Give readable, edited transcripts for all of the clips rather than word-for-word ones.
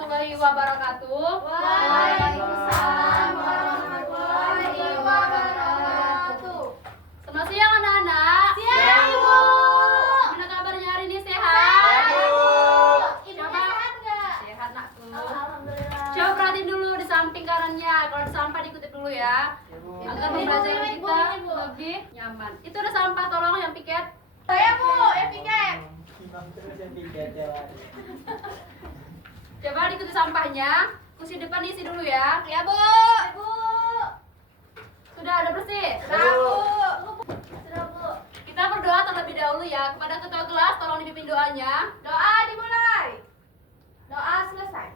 warahmatullahi wabarakatuh. Waalaikumsalam warahmatullahi wabarakatuh. Selamat siang anak-anak. Siang, Ibu. Gimana kabarnya hari ini, sehat? Sehat, Bu. Ibunya Coba. sehat nggak? Sehat nakku. Alhamdulillah. Coba perhatiin dulu di samping kanannya. Kalau ada sampah dikutip dulu ya. Agar pembelajaran Ibu, kita Ibu. lebih nyaman. Itu ada sampah, tolong yang piket. Saya, Bu, piket. Coba diikuti sampahnya. Kursi depan isi dulu ya. Ya, Bu. Bu. Sudah ada bersih? Sudah, Bu. Sudah, Bu. Kita berdoa terlebih dahulu ya. Kepada ketua kelas, tolong dipimpin doanya. Doa dimulai. Doa selesai.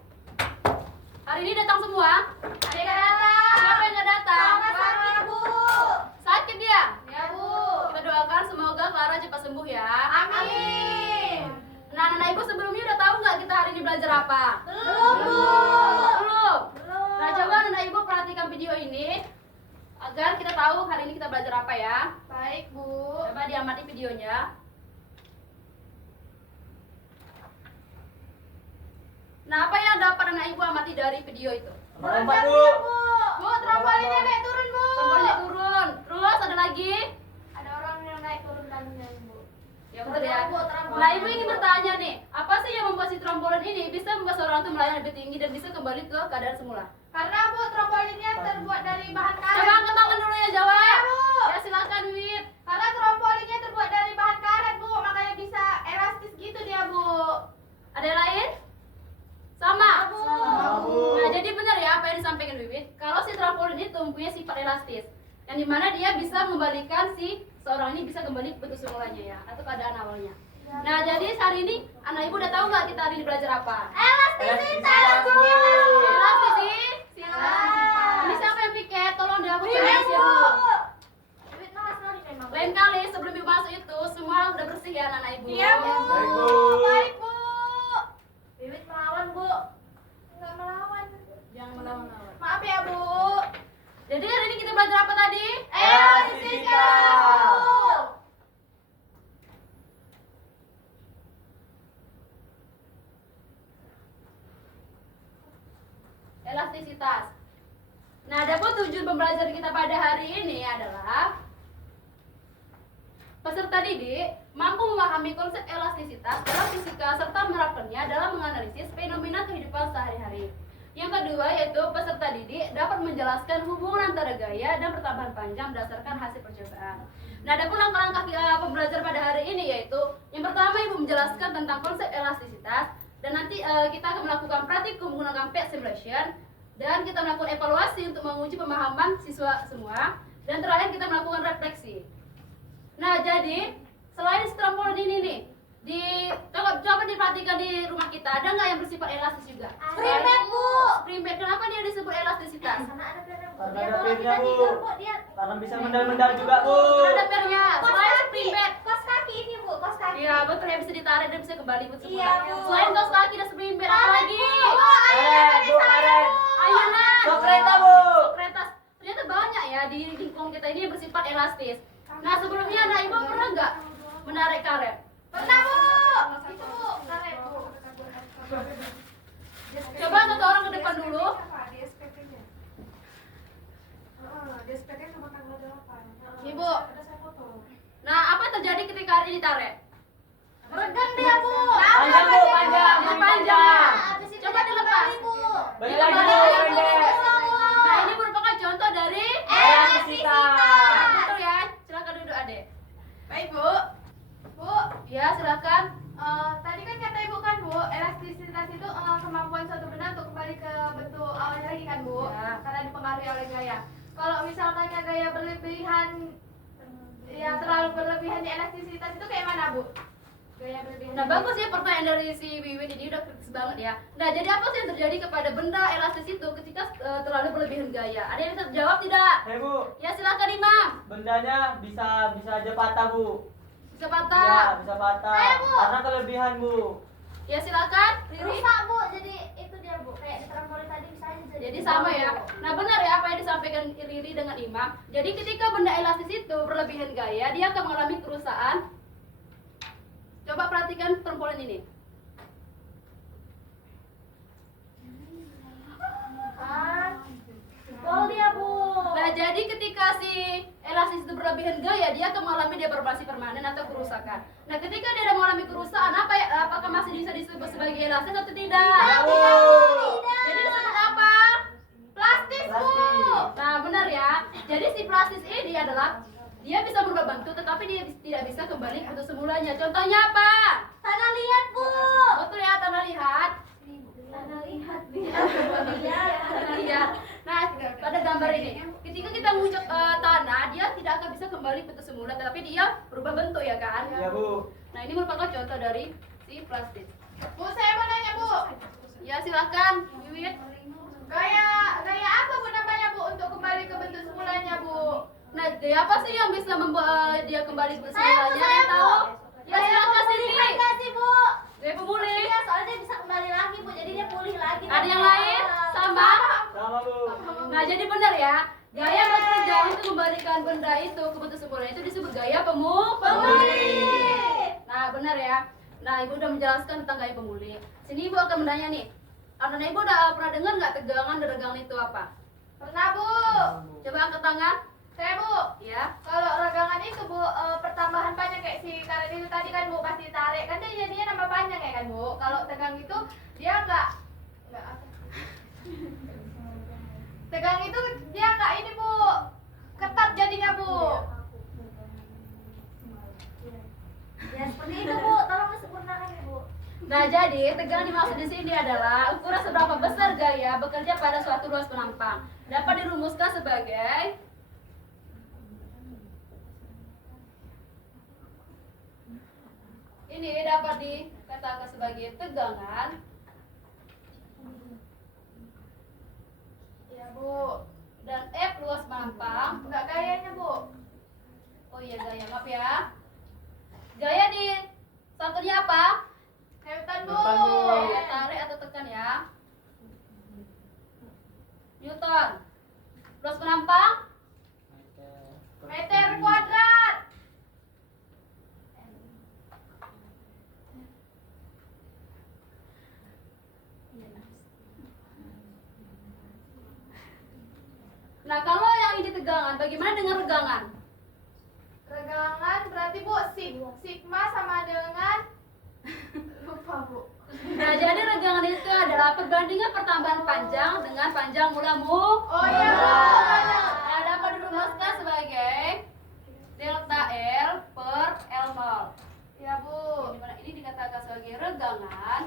Hari ini datang semua. Ada yang datang. Siapa yang nggak datang? Clara sakit, Bu. Sakit dia. Ya, Bu. Kita doakan semoga Clara cepat sembuh ya. Amin. Nah, anak ibu sebelumnya udah tahu nggak kita hari ini belajar apa? Belum, Bu. Belum. Belum. Nah, coba anak ibu perhatikan video ini agar kita tahu hari ini kita belajar apa ya. Baik, Bu. Coba diamati videonya. Nah, apa yang dapat anak ibu amati dari video itu? Melompat, Bu. Bu, trampolinnya naik turun, Bu. Tombolnya turun. Terus ada lagi? Ada orang yang naik turun tangga, Bu. Ya betul ya. Bu, trampolin. Nah, ibu ingin bertanya nih, apa sih yang membuat si trampolin ini bisa membuat seorang itu melayang lebih tinggi dan bisa kembali ke keadaan semula? Karena, Bu, trampolinnya terbuat dari bahan karet. Coba angkat tangan dulu yang jawab. Saya, Bu. Ya silakan, Wit. Karena trampolinnya terbuat dari bahan karet, Bu, makanya bisa elastis gitu dia, Bu. Ada yang lain? Sama. Bu. Nah, jadi benar ya apa yang disampaikan Wiwit. Kalau si trampolin itu mempunyai sifat elastis, yang dimana dia bisa mengembalikan si seorang ini bisa kembali ke bentuk semulanya ya, atau keadaan awalnya. Nah, jadi hari ini anak ibu udah tahu nggak kita hari ini belajar apa? Elastisitas, Bu. Elastisitas. Ini siapa yang piket? Tolong dihapus Iya, ya, Bu. Bu. Duit mahal sekali memang. Lain kali sebelum ibu masuk itu semua udah bersih ya anak ibu. Iya, Bu. Baik, Bu. Baik, Bu. Bibit melawan, Bu. Enggak melawan. Jangan melawan-lawan. Maaf ya, Bu. Jadi hari ini kita belajar apa tadi? Elastisitas, Bu. Elastisitas. Nah, adapun tujuan pembelajaran kita pada hari ini adalah peserta didik mampu memahami konsep elastisitas dalam fisika serta menerapkannya dalam menganalisis fenomena kehidupan sehari-hari. Yang kedua yaitu peserta didik dapat menjelaskan hubungan antara gaya dan pertambahan panjang berdasarkan hasil percobaan. Nah, adapun langkah-langkah pembelajaran pada hari ini yaitu yang pertama ibu menjelaskan tentang konsep elastisitas dan nanti kita akan melakukan praktikum menggunakan PET simulation dan kita melakukan evaluasi untuk menguji pemahaman siswa semua dan terakhir kita melakukan refleksi. Nah, jadi selain trampolin ini nih, coba diperhatikan di rumah kita ada nggak yang bersifat elastis juga? Spring bed, Bu. Spring bed, kenapa dia disebut elastisitas? Karena ada pernya, Bu. Karena Dia ada kalau pernya, kita Bu. tidur, Bu, dia Karena bisa mendal-mendal juga, Bu. Karena ada pernya. kos Selain kaki. spring bed, Kos kaki ini, Bu, kos kaki. iya betul ya bisa ditarik dan bisa kembali ke semula. Iya, Bu. Selain kaos kaki dan spring bed, apa lagi? Bu, ayo Karet, Bu, karet. Ayo nak. Sok kereta, Bu. Kereta. Ternyata banyak ya di lingkungan kita ini yang bersifat elastis. Nah, sebelumnya anak ibu pernah nggak menarik karet? Pernah, Bu. Itu, Bu, karet, Bu. Coba satu orang ke depan dulu. Ibu. Nah, apa yang terjadi ketika karet ini ditarik? Regang dia, Bu. Panjang, Bu, panjang. Ini panjang. Habis itu Coba dia dilepas. kembali, Bu. Balik Iya, lagi, balik Bu, lagi, Bu. pendek. Nah, ini merupakan contoh dari Elastisitas. betul ya. Silakan duduk, Adek. Baik, Bu. Bu, Ya, silakan. tadi kan kata Ibu kan, Bu, elastisitas itu kemampuan suatu benda untuk kembali ke bentuk awalnya lagi kan, Bu? Ya. Karena dipengaruhi oleh gaya. Kalau misalkan gaya berlebihan, ya terlalu berlebihan di elastisitas itu kayak mana, Bu? Gaya berlebihan. Nah, bagus ya pertanyaan dari si Wiwin ini udah kritis banget ya. Nah, jadi apa sih yang terjadi kepada benda elastis itu ketika terlalu berlebihan gaya? Ada yang bisa jawab tidak? Hei, Bu. Ya, silakan Imam. Bendanya bisa aja patah, Bu. Bisa Ya, patah. bisa patah. Saya, Bu. Karena kelebihan, Bu. Ya, silakan. Riri. Rusak, Bu. Jadi itu dia, Bu. Kayak di trampolin tadi bisa aja Jadi sama ya. Nah, benar ya apa yang disampaikan Riri dengan Imam. Jadi ketika benda elastis itu berlebihan gaya, dia akan mengalami kerusakan. Coba perhatikan trampolin ini. elastis itu berlebihan gaya, dia akan mengalami deformasi permanen atau kerusakan. Nah, ketika dia ada mengalami kerusakan, apakah masih bisa disebut sebagai elastis atau tidak? Jadi disebut apa? Plastis, Bu. Nah, benar ya. Jadi si plastis ini adalah dia bisa berubah bentuk, tetapi dia tidak bisa kembali ke bentuk semulanya. Contohnya apa? Tanah liat, Bu. Betul ya, tanah liat. Tanah liat, Tanah liat. Nah, pada gambar ini, ketika kita mengucap tanah, dia tidak akan bisa kembali ke bentuk semula, tetapi dia berubah bentuk ya kan? Ya, Bu. Nah, ini merupakan contoh dari si plastis. Bu, saya mau nanya, Bu. Ya, silakan, Wiwit. Gaya apa Bu namanya, Bu, untuk kembali ke bentuk semulanya, Bu? Nah, gaya apa sih yang bisa membuat dia kembali ke bentuk semulanya? saya, Yang tahu? Bu. Ya, silakan sini. Kasih, Bu. Gaya pemulih. Iya, soalnya dia bisa kembali lagi, Bu. Jadi dia pulih lagi. Ada yang lain? Sama? Sama, Bu. Nah, jadi benar ya. Gaya bekerja untuk membalikan benda itu ke bentuk semula itu disebut gaya pemulih. Nah, benar ya. Nah, Ibu udah menjelaskan tentang gaya pemulih. Sini Ibu akan menanya nih. Karena Ibu udah pernah dengar nggak tegangan dan regangan itu apa? Pernah, Bu. Coba angkat tangan. Saya, Bu. Ya. Kalau regangan itu, Bu, pertambahan panjang kayak si karet itu tadi kan, Bu, pasti tarik. Kan dia jadinya nambah panjang ya kan, Bu. Kalau tegang itu dia nggak apa. Tegang itu dia nggak ini, Bu. Ketat jadinya, Bu. Ya, seperti itu, Bu. Tolong disempurnakan ya, Bu. Nah, jadi tegangan dimaksud di sini adalah ukuran seberapa besar gaya bekerja pada suatu ruas penampang. Dapat dirumuskan sebagai ini dapat dikatakan sebagai tegangan Ya, Bu. dan F luas penampang. Nggak gayanya, Bu. Oh iya, gaya, maaf ya. Gaya di satunya apa? Newton, Bu. Newton, Bu. Gaya tarik atau tekan ya. Newton. Luas penampang? Meter kuadrat. Nah, kalau yang ini tegangan, bagaimana dengan regangan? Regangan berarti, Bu, sigma sama dengan lupa, Bu. Nah, jadi regangan itu adalah perbandingan pertambahan panjang dengan panjang mulamu. Oh iya, Bu. Nah, dapat dirumuskan sebagai delta L per L0. Ya, Bu. Di mana ini dikatakan sebagai regangan.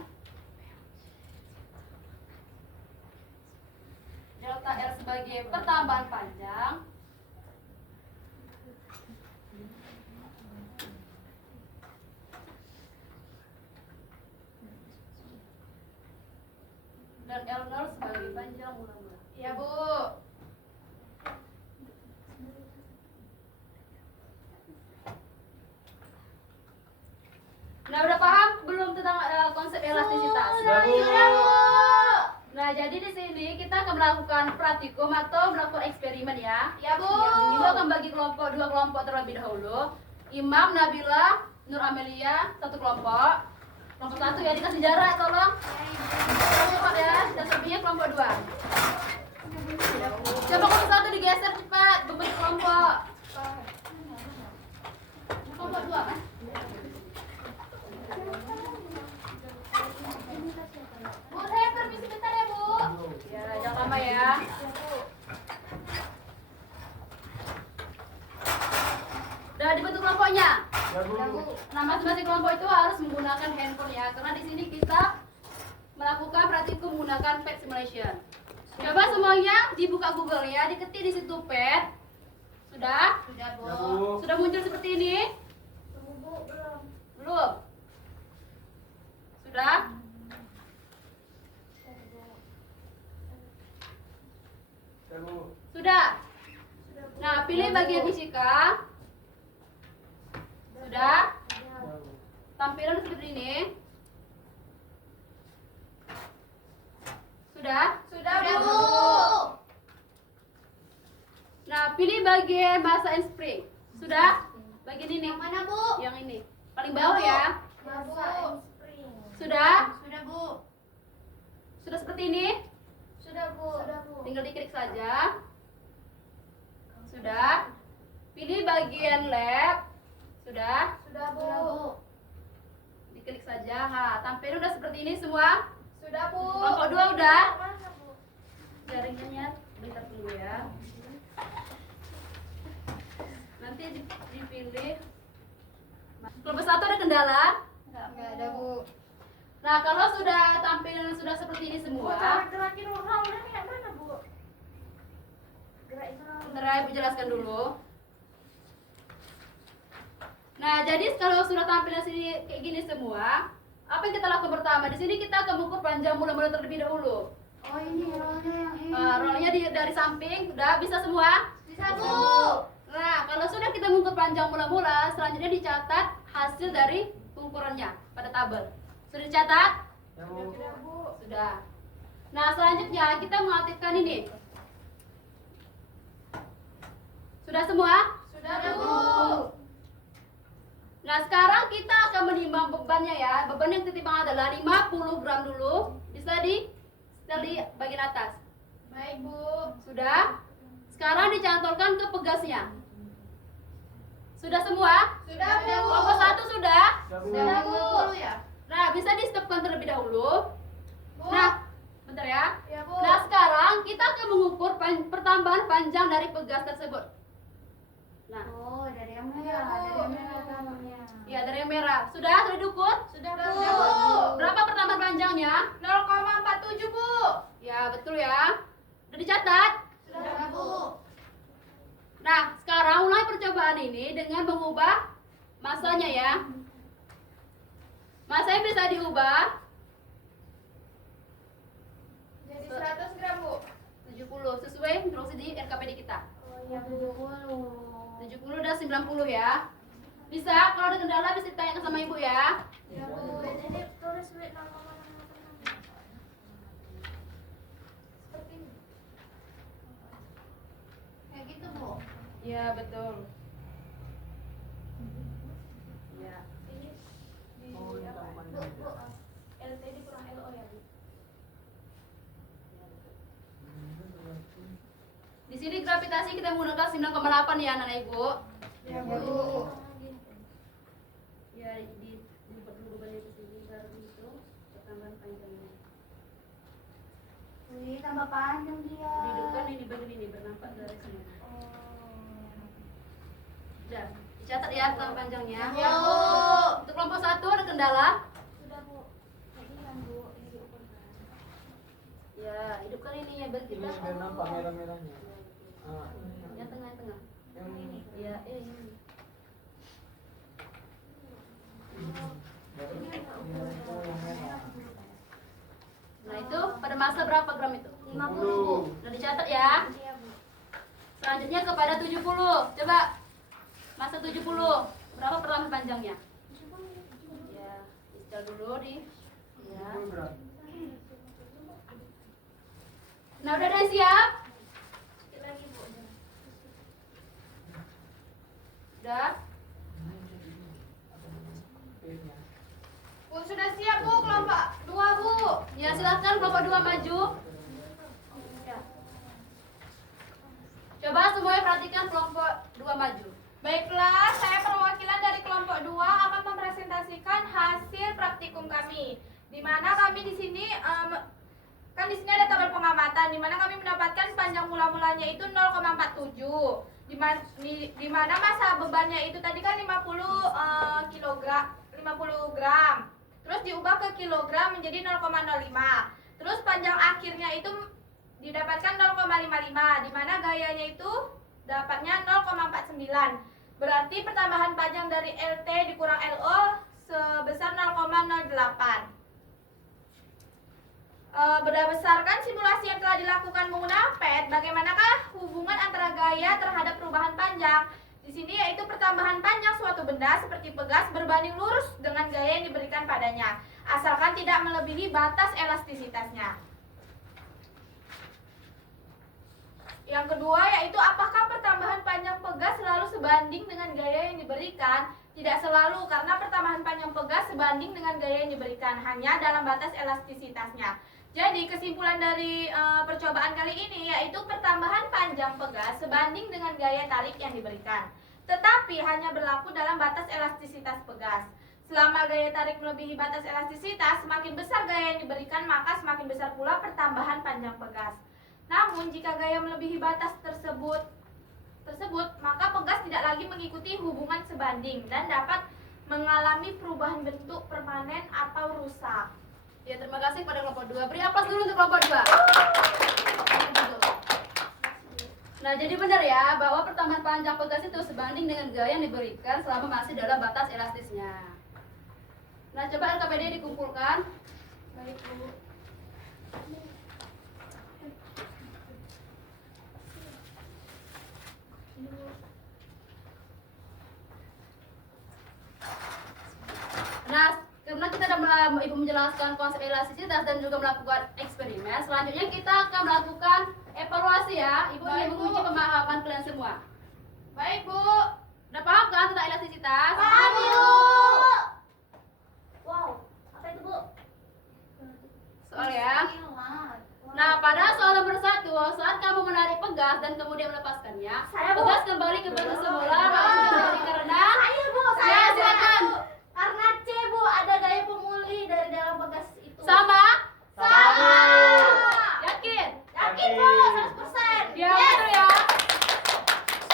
Delta L sebagai pertambahan panjang dan L0 sebagai panjang mula-mula. Ya, Bu. Nah, udah paham belum tentang konsep elastisitas? Sudah, Bu. Sudah, Bu. Nah, jadi di sini kita akan melakukan praktikum atau melakukan eksperimen ya. Ya, Bu. Ibu akan bagi dua kelompok terlebih dahulu. Imam, Nabila, Nur Amelia, satu kelompok. Kelompok satu ya, dikasih jarak tolong. Cepat ya, dan selebihnya kelompok dua. Coba kelompok satu digeser cepat, beberapa kelompok. Kelompok dua kan? Bu, saya permisi bentar ya, Bu. Ya, jangan lama ya. Udah dibentuk kelompoknya. Ya, Bu. Nah, masing-masing kelompok itu harus menggunakan handphone ya, karena di sini kita melakukan praktikum menggunakan pet simulation. Coba semuanya dibuka Google ya, diketik di situ pet. Sudah? Sudah, Bu. Ya, Bu. Sudah muncul seperti ini? Tunggu, Bu, belum. Belum? Sudah? Ya, Bu. Sudah? Nah, pilih bagian fisika. Sudah? Ya, Bu. Tampilan seperti ini. Sudah? Sudah, Bu. Nah, pilih bagian bahasa and spring. Sudah? Bagian ini. Yang mana, Bu? Yang ini. Paling bawah ya. Ya, Bu. Sudah? Sudah, Bu. Sudah seperti ini? Sudah, Bu. Sudah, Bu. Tinggal diklik saja. Sudah? Pilih bagian lab. Sudah? Sudah Bu. Diklik saja. Ha, tampil udah seperti ini semua. Sudah Bu. Kelompok 2 udah? Mana, Bu? Jaringnya Nyat. Bentar tunggu ya. Nanti dipilih. Kelompok 1 ada kendala? Enggak ada Bu. Nah, kalau sudah tampil sudah seperti ini Bu, semua, cara gerakin orang kayak mana Bu? Gerakin orang. bentar ya, Ibu jelaskan dulu. Nah, jadi kalau sudah tampil di sini kayak gini semua, apa yang kita lakukan pertama? Di sini kita akan mengukur panjang mula-mula terlebih dahulu. Oh, ini rolnya yang ini. Rollnya dari samping, udah bisa semua? Bisa Bu. Nah, kalau sudah kita mengukur panjang mula-mula, selanjutnya dicatat hasil dari pengukurannya pada tabel. Sudah dicatat? Ya Bu. Sudah Bu. Sudah. Nah, selanjutnya kita mengaktifkan ini. Sudah semua? Sudah Bu. Nah, sekarang kita akan menimbang bebannya ya. Beban yang ditimbang adalah 50 gram dulu. Bisa di setel di bagian atas. Baik Bu. Sudah? Sekarang dicantolkan ke pegasnya. Sudah semua? Sudah Bu. Kelompok 1 sudah? Ya Bu. Sudah Bu. Ya. Nah, bisa di stopkan terlebih dahulu. Bu. Nah, bentar ya. Ya Bu. Nah, sekarang kita akan mengukur pertambahan panjang dari pegas tersebut. Nah, Oh, dari yang merah. Dari yang merah tamangnya. ya dari yang merah. Sudah diukur? Sudah Bu. Bu. Berapa pertambahan panjangnya? 0,47 Bu. Ya, betul ya. Sudah dicatat? Sudah Bu. Nah, sekarang mulai percobaan ini dengan mengubah masanya ya. Masanya bisa diubah Jadi 100 gram Bu. 70 sesuai instruksi di RKPD kita. Oh iya 70. 70 dan 90 ya. Bisa kalau ada kendala bisa ditanyakan sama Ibu ya. Ya Bu. Ini tulis duit 0,6. Seperti ini. Kayak gitu Bu. Iya, betul. Ya. Ini di Oh, ini apa? tambahan Bu, juga. LT dikurang LO ya Bu. Di sini gravitasi kita menggunakan 9,8 ya anak Ibu. Ya Bu. Ya, dibuat dulu bebannya ke sini baru itu pertambahan panjangnya. Wih, tambah panjang dia. Dihidupkan ini bagian ini bernampak dari sini. Udah, dicatat ya pertambahan panjangnya. Ya Bu. Untuk kelompok 1 ada kendala? Sudah Bu. Ini kan Bu, ini diukurkan. Ya, hidupkan ini ya biar Ini kita. biar nampak merah-merahnya. Ah, Yang tengah, yang tengah. yang ini. Ya, ini. Nah, itu pada masa berapa gram itu? 50. Udah dicatat ya. Iya Bu. Selanjutnya kepada 70. Coba masa 70. Berapa pertambahan panjangnya? Ya, di dulu di. Ya. 70 gram. Nah, udah ada yang siap? Sedikit lagi Bu. Udah. P-nya. Bu sudah siap Bu, kelompok 2 Bu. Ya, silakan kelompok 2 maju. Ya. Coba semuanya perhatikan kelompok 2 maju. Baiklah, saya perwakilan dari kelompok 2 akan mempresentasikan hasil praktikum kami. Di mana kami di sini kan di sini ada tabel pengamatan di mana kami mendapatkan panjang mula-mulanya itu 0,47. Di mana masa bebannya itu tadi kan 50 gram. Terus diubah ke kilogram menjadi 0,05. Terus panjang akhirnya itu didapatkan 0,55 di mana gayanya itu dapatnya 0,49. Berarti pertambahan panjang dari LT dikurang LO sebesar 0,08. Berdasarkan simulasi yang telah dilakukan menggunakan PET, bagaimanakah hubungan antara gaya terhadap perubahan panjang? Di sini yaitu pertambahan panjang suatu benda seperti pegas berbanding lurus dengan gaya yang diberikan padanya, asalkan tidak melebihi batas elastisitasnya. Yang kedua yaitu apakah pertambahan panjang pegas selalu sebanding dengan gaya yang diberikan? Tidak selalu, karena pertambahan panjang pegas sebanding dengan gaya yang diberikan, hanya dalam batas elastisitasnya. Jadi kesimpulan dari percobaan kali ini yaitu pertambahan panjang pegas sebanding dengan gaya tarik yang diberikan. tetapi hanya berlaku dalam batas elastisitas pegas. Selama gaya tarik melebihi batas elastisitas, semakin besar gaya yang diberikan, maka semakin besar pula pertambahan panjang pegas. Namun, jika gaya melebihi batas tersebut, maka pegas tidak lagi mengikuti hubungan sebanding dan dapat mengalami perubahan bentuk permanen atau rusak. Ya, terima kasih pada kelompok 2. Beri aplaus dulu untuk kelompok 2. Nah, jadi benar ya bahwa pertambahan panjang pegas itu sebanding dengan gaya yang diberikan selama masih dalam batas elastisnya. Nah, coba LKPD dikumpulkan. Baik, Bu. Nah, karena kita sudah Ibu menjelaskan konsep elastisitas dan juga melakukan eksperimen, selanjutnya kita akan melakukan evaluasi ya. Ibu ingin Baik, Bu. menguji pemahaman kalian semua. Baik, Bu. Udah paham kan tentang elastisitas? Paham, Bu. Wow, apa itu, Bu? Soal ya. Nah, pada soal nomor 1, saat kamu menarik pegas dan kemudian melepaskannya, Saya, Bu. pegas kembali ke bentuk semula karena Saya, Bu, Ya, silakan. Karena C, Bu, ada gaya pemulih dari dalam pegas itu. sama. Sama. Yakin? Yakin, Bu, 100%. Ya, betul ya.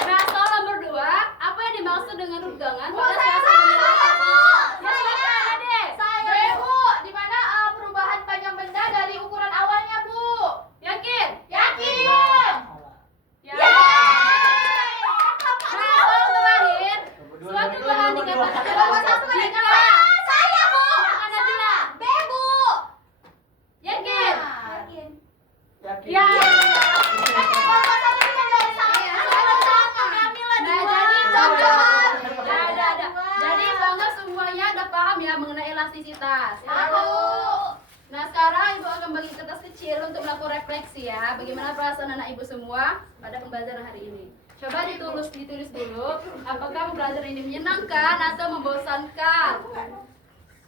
Nah, soal nomor 2, apa yang dimaksud dengan renggangan pada saya saat tahu, penyelesaian? Bu. Ya, silakan, Ade. Saya, Baik, Bu. Di mana perubahan panjang benda dari ukuran awalnya, Bu? Yakin? Yakin. Ya. Nah, soal terakhir, suatu bahan dikatakan Nomor 1 ada jika Saya, Bu. Silakan, Najila. B, Bu. Yakin? Yakin. Yakin. Ya. Nomor 1 juga dari saya. Nomor 1 Kamila Nah, dua. jadi Cocok. Ya, ada. Jadi semoga semuanya udah paham ya mengenai elastisitas. Tahu. Nah, sekarang Ibu akan bagi kertas kecil untuk melakukan refleksi ya. Bagaimana perasaan anak Ibu semua pada pembelajaran hari ini? Coba ditulis dulu. Apakah pembelajaran ini menyenangkan atau membosankan?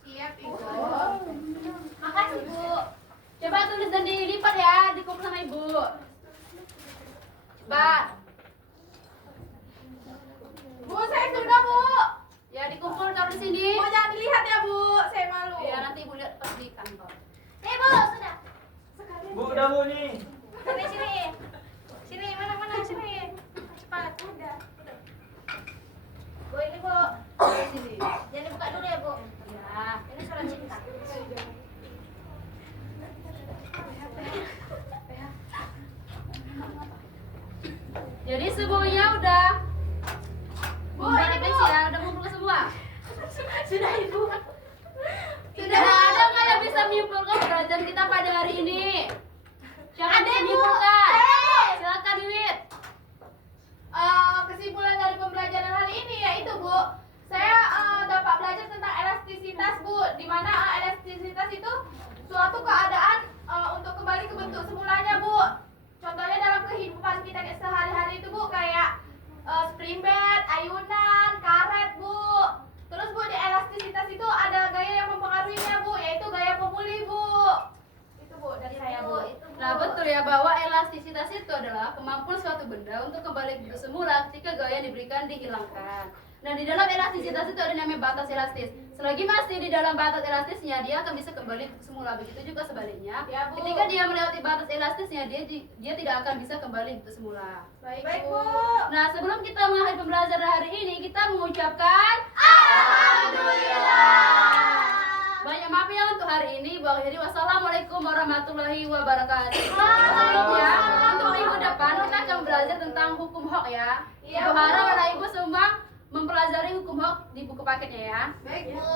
Siap, Ibu. Makasih, Bu. Coba tulis dan dilipat ya, dikumpul sama Ibu. Cepat. Bu, saya sudah, Bu. Ya, dikumpul taruh di sini. Bu, jangan dilihat ya, Bu. Saya malu. Ya, nanti Ibu lihat pas di kantor. Nih, Bu, sudah. Bu, udah Bu nih. Sini. Sini, mana, sini. Cepat, udah. Bu, ini, Bu. Di sini. Jangan dibuka dulu ya, Bu. Ya. Ini surat cinta. Jadi semuanya udah Bu, ini, Bu. ya, udah kumpul semua. Sudah, Ibu. Sudah ada nggak yang bisa menyimpulkan pelajaran kita pada hari ini? Siapa yang Ada, bisa Bu. menyimpulkan? Saya. Silakan Wiwit. Kesimpulan dari pembelajaran hari ini yaitu, Bu, saya dapat belajar tentang elastisitas, Bu, di mana elastisitas itu suatu keadaan untuk kembali ke bentuk semulanya, Bu. Contohnya dalam kehidupan kita sehari-hari itu, Bu, kayak spring bed, ayunan, karet, Bu. Terus, Bu, di elastisitas itu ada gaya yang mempengaruhinya, Bu, yaitu gaya pemulih, Bu. Itu, Bu, dari saya, Bu. Nah, betul ya bahwa elastisitas itu adalah kemampuan suatu benda untuk kembali ke bentuk semula ketika gaya yang diberikan dihilangkan. Nah, di dalam elastisitas itu ada namanya batas elastis. Selagi masih di dalam batas elastisnya, dia akan bisa kembali ke semula. Begitu juga sebaliknya. Ya, Bu. Ketika dia melewati batas elastisnya, dia tidak akan bisa kembali ke semula. Baik, Bu. Nah, sebelum kita mengakhiri pembelajaran hari ini, kita mengucapkan Alhamdulillah. banyak maaf ya untuk hari ini. Bu akhiri, wassalamualaikum warahmatullahi wabarakatuh. Waalaikumsalam. Ya, untuk minggu depan kita akan belajar tentang hukum hok ya. Iya, Ibu Bu. harap anak ibu semua mempelajari hukum hok di buku paketnya ya. Baik, Bu.